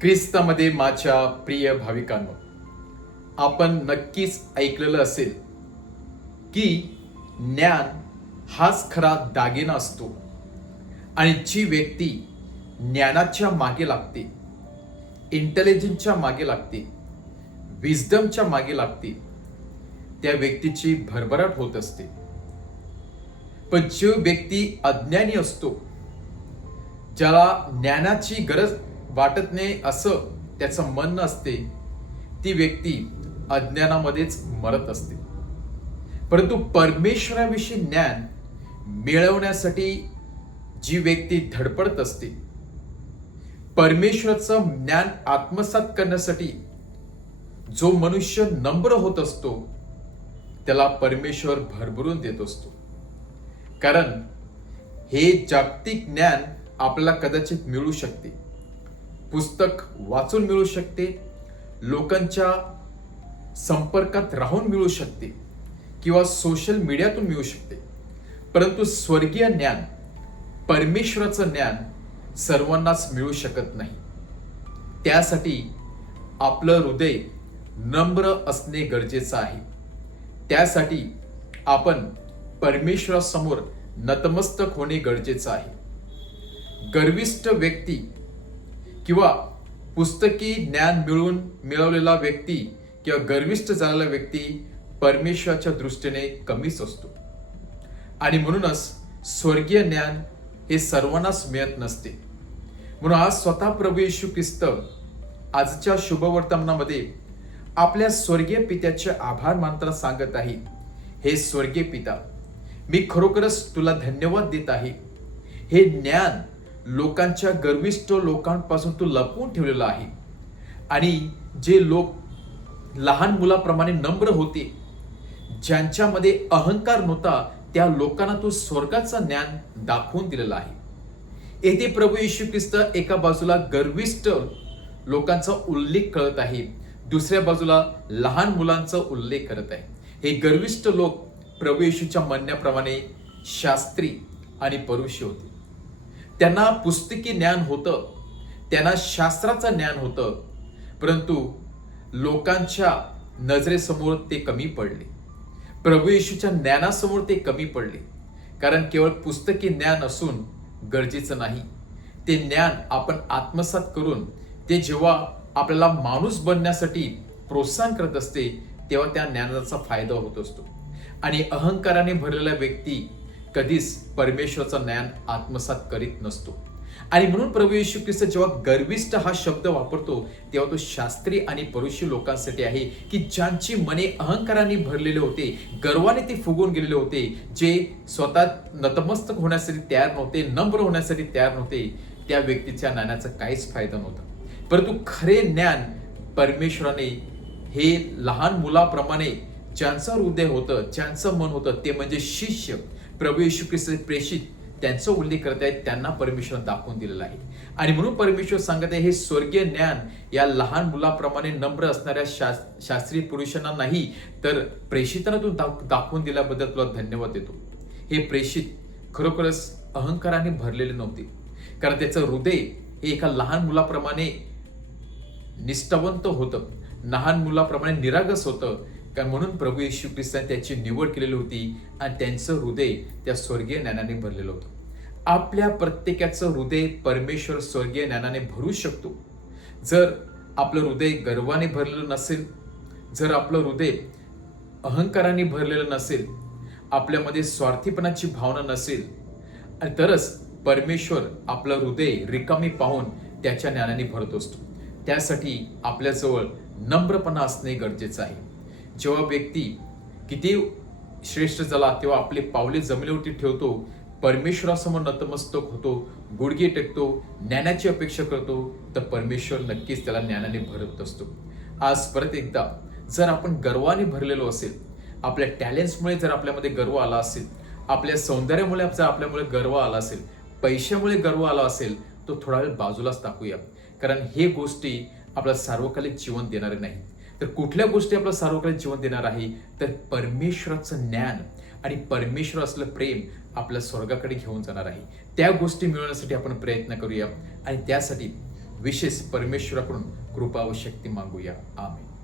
ख्रिस्तामध्ये माझ्या प्रिय भाविकांनो, आपण नक्कीच ऐकलेलं असेल की ज्ञान हाच खरा दागिना असतो आणि जी व्यक्ती ज्ञानाच्या मागे लागते, इंटेलिजन्सच्या मागे लागते, विजडमच्या मागे लागते, त्या व्यक्तीची भरभराट होत असते. पण जो व्यक्ती अज्ञानी असतो, ज्याला ज्ञानाची गरज वाटत नाही असं त्याचं म्हणणं असते, ती व्यक्ती अज्ञानामध्येच मरत असते. परंतु परमेश्वराविषयी ज्ञान मिळवण्यासाठी जी व्यक्ती धडपडत असते, परमेश्वराचं ज्ञान आत्मसात करण्यासाठी जो मनुष्य नम्र होत असतो, त्याला परमेश्वर भरभरून देत असतो. कारण हे जागतिक ज्ञान आपल्याला कदाचित मिळू शकते, पुस्तक वाचून मिळू शकते, लोकांच्या संपर्कात राहून मिळू शकते किंवा सोशल मीडियातून मिळू शकते. परंतु स्वर्गीय ज्ञान, परमेश्वराचं ज्ञान सर्वांनाच मिळू शकत नाही. त्यासाठी आपलं हृदय नम्र असणे गरजेचं आहे. त्यासाठी आपण परमेश्वरासमोर नतमस्तक होणे गरजेचं आहे. गर्विष्ठ व्यक्ती किंवा पुस्तकी ज्ञान मिळवलेला व्यक्ती किंवा गर्विष्ठ झालेला व्यक्ती परमेश्वराच्या दृष्टीने कमीच असतो. आणि म्हणूनच स्वर्गीय ज्ञान हे सर्वांनाच मिळत नसते. म्हणून आज स्वतः प्रभू येशू ख्रिस्त आजच्या शुभवर्तमानामध्ये आपल्या स्वर्गीय पित्याचे आभार मानताना सांगत आहे, हे स्वर्गीय पिता, मी खरोखरच तुला धन्यवाद देत आहे. हे ज्ञान लोकांच्या गर्विष्ठ लोकांपासून तू लपवून ठेवलेलं आहे. आणि जे लोक लहान मुलाप्रमाणे नम्र होते, ज्यांच्यामध्ये अहंकार नव्हता, त्या लोकांना तू स्वर्गाचं ज्ञान दाखवून दिलेलं आहे. येथे प्रभू येशू ख्रिस्त एका बाजूला गर्विष्ठ लोकांचा उल्लेख करत आहे, दुसऱ्या बाजूला लहान मुलांचा उल्लेख करत आहे. हे गर्विष्ठ लोक प्रभू येशूच्या म्हणण्याप्रमाणे शास्त्री आणि परुषी होते. त्यांना पुस्तकी ज्ञान होतं, त्यांना शास्त्राचं ज्ञान होतं, परंतु लोकांच्या नजरेसमोर ते कमी पडले. प्रभू येशूच्या ज्ञानासमोर ते कमी पडले. कारण केवळ पुस्तकी ज्ञान असून गरजेचं नाही. ते ज्ञान आपण आत्मसात करून ते जेव्हा आपल्याला माणूस बनण्यासाठी प्रोत्साहन करत असते, तेव्हा त्या ज्ञानाचा फायदा होत असतो. आणि अहंकाराने भरलेला व्यक्ती कधीच परमेश्वराचं ज्ञान आत्मसात करीत नसतो. आणि म्हणून प्रभू येशू ख्रिस्त जेव्हा गर्विष्ठ हा शब्द वापरतो, तेव्हा तो शास्त्री आणि परुषी लोकांसाठी आहे, की ज्यांची मने अहंकाराने भरलेले होते, गर्वाने ते फुगून गेलेले होते, जे स्वतः नतमस्तक होण्यासाठी तयार नव्हते, नम्र होण्यासाठी तयार नव्हते. त्या व्यक्तीच्या ज्ञानाचा काहीच फायदा नव्हता. परंतु खरे ज्ञान परमेश्वराने हे लहान मुलाप्रमाणे ज्यांचं हृदय होतं, ज्यांचं मन होतं, ते म्हणजे शिष्य, प्रभू येशू ख्रिस्त प्रेषित, त्यांचा उल्लेख करत आहेत, त्यांना परमेश्वर दाखवून दिलेला आहे. आणि म्हणून परमेश्वर सांगत आहे, हे स्वर्गीय ज्ञान या लहान मुलाप्रमाणे नम्र असणाऱ्या शास्त्रीय पुरुषांना नाही, तर प्रेषितांना तू दाखवून दिल्याबद्दल तुला धन्यवाद देतो. हे प्रेषित खरोखरच अहंकाराने भरलेले नव्हते, कारण त्याचं हृदय हे एका लहान मुलाप्रमाणे निष्ठावंत होतं, लहान मुलाप्रमाणे निरागस होतं. कारण म्हणून प्रभू येशू ख्रिस्ताने त्याची निवड केलेली होती आणि त्यांचं हृदय त्या स्वर्गीय ज्ञानाने भरलेलं होतं. आपल्या प्रत्येकाचं हृदय परमेश्वर स्वर्गीय ज्ञानाने भरू शकतो. जर आपलं हृदय गर्वाने भरलेलं नसेल, जर आपलं हृदय अहंकाराने भरलेलं नसेल, आपल्यामध्ये स्वार्थीपणाची भावना नसेल, तरच परमेश्वर आपलं हृदय रिकामी पाहून त्याच्या ज्ञानाने भरत असतो. त्यासाठी आपल्याजवळ नम्रपणा असणे गरजेचं आहे. जेव्हा व्यक्ती किती श्रेष्ठ झाला, तेव्हा आपले पावले जमिनीवरती ठेवतो, परमेश्वरासमोर नतमस्तक होतो, गुडघे टेकतो, ज्ञानाची अपेक्षा करतो, तर परमेश्वर नक्कीच त्याला ज्ञानाने भरत असतो. आज परत एकदा, जर आपण गर्वाने भरलेलो असेल, आपल्या टॅलेंट्समुळे जर आपल्यामध्ये गर्व आला असेल, आपल्या सौंदर्यामुळे जर आपल्यामुळे गर्व आला असेल, पैशामुळे गर्व आला असेल, तो थोडा वेळ बाजूलाच टाकूया. कारण हे गोष्टी आपल्याला सार्वकालिक जीवन देणारे नाही. तर कुठल्या गोष्टी आपल्याला सार्वकालिक जीवन देणार आहे, तर परमेश्वराचं ज्ञान आणि परमेश्वर असलं प्रेम आपल्या स्वर्गाकडे घेऊन जाणार आहे. त्या गोष्टी मिळवण्यासाठी आपण प्रयत्न करूया. आणि त्यासाठी विशेष परमेश्वराकडून कृपा व शक्ती मागूया. आमेन.